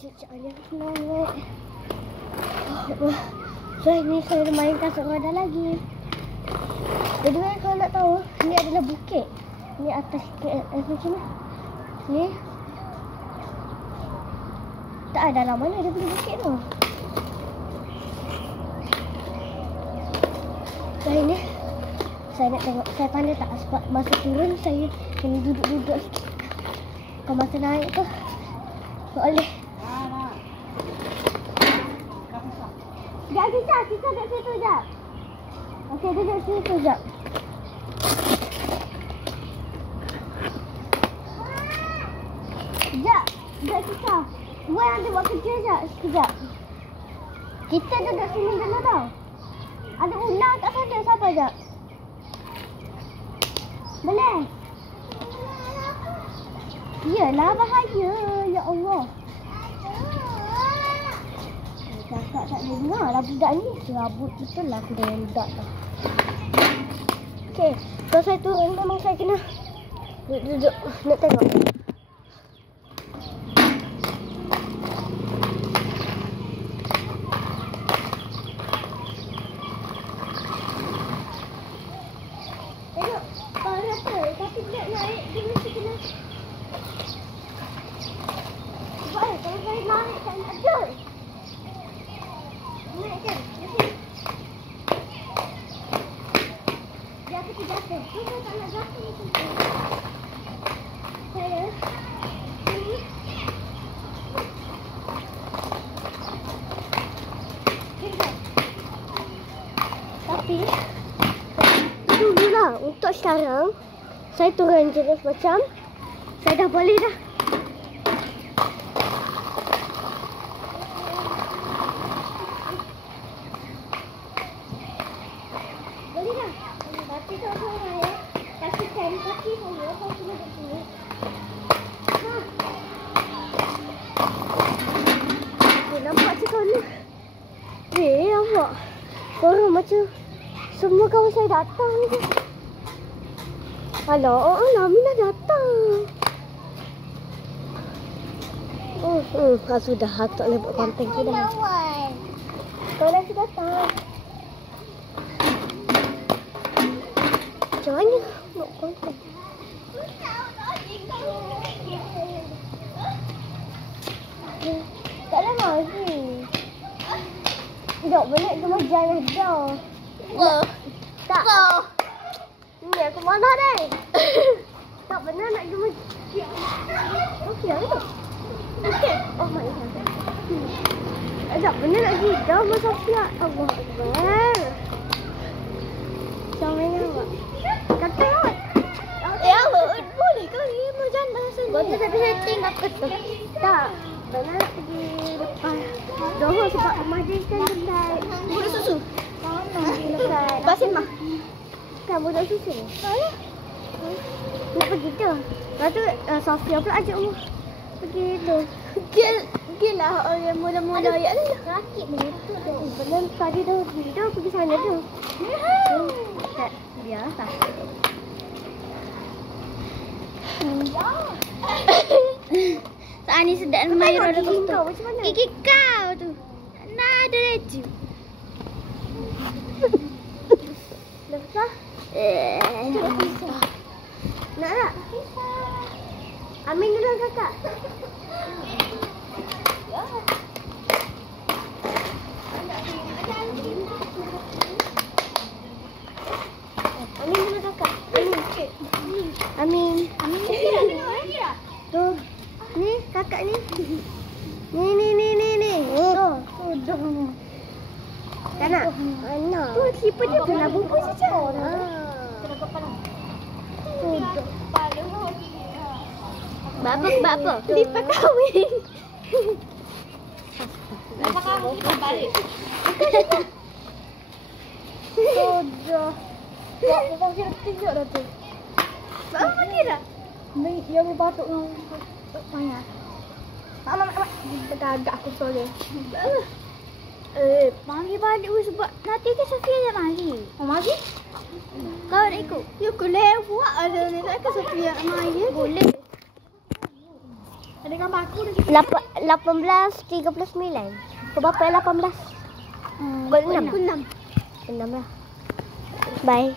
Cik Alif naik. So ini saya dah main kasut roda lagi. Jadi kalau nak tahu, ni adalah bukit. Ni atas macam mana? Ni tak ada dalam mana dia punya bukit tu. So ini saya nak tengok saya pandai tak, sebab masa turun saya kena duduk-duduk sikit. Kalau masa naik tu boleh. Sekejap, kita duduk situ sekejap. Okey, duduk situ sekejap. Sekejap, duduk situ. Semua yang ada buat kerja sekejap. Kita duduk sini dulu tau. Ada ular kat sana, siapa sekejap? Boleh? Yelah, bahaya. Ya Allah. Kakak tak boleh dengar lah budak ni. Serabut betul lah aku dengan budak tu. Okey, kalau saya turun memang saya kena duduk nak tengok. Tengok, panas tu. Tapi nak naik, dia mesti kena. Sebab kalau saya naik, saya nak ada. Jatuh. Tu saya tak nak jatuh macam tu. Saya ini. Tapi dululah untuk sekarang saya turun jenis macam saya dah boleh dah. Tapi tak boleh ya. Kasi cari kaki saya, saya kena duduk sini. Nampak cakap ni. Nampak. Orang macam semua kawan saya datang je. Alah, Mina datang. Sudah, tak boleh buat konten sudah. Kawan saya datang. Macam mana nak konten? Tak lama lagi. Tak boleh cuma jalan dah. Tak. Ni aku mana deh? Tak benar nak cuma. Okey lah tu. Okey. Oh my god. Tak benar nak gida sama Sofia. Allah Akbar. Macam mana awak? Kata awak. Awak boleh ke ni mau jalan sini? Kau tak bisa setting apa tu? Tak. Benar nak pergi depan. Dohor sebab memajikan kedai. Budak susu? Basin mah? Kan budak susu? Nak pergi tu. Lepas tu Sofia pula ajak mu pergi tu. Gila orang muda-muda ayat ni. Rakit begitu tu. Benar tadi tu dia pergi sana tu. Tak biasa. Saat ni sedap main roller coaster. Gigi kau tu. Nak ada rejim. Lepas? Nak tak? Amin dulu kakak. Amin dulu kakak. Amin. Tu. Ni kakak ni. Ni. Oh, dah. Tak nak? Nak. Tu slipper dia kena bubur saja. Kena kepala. Sudah. Bapa. Slipper kahwin. Slipper kahwin kita balik. Sudah. Kau kira tunjuk dah tu. Bapa panggil dah? Yang berbatuk dengan banyak. Mak. Agak aku soleh. Panggil balik sebab nanti ke Sofia je mari. Mari? Kau nak ikut? Ya, aku lewat ada ni. Tak ke Sofia nak mari? Boleh. Ada gambar aku dah. 18.39. Pukul berapa 18? Pukul 6. 6 lah. Bye.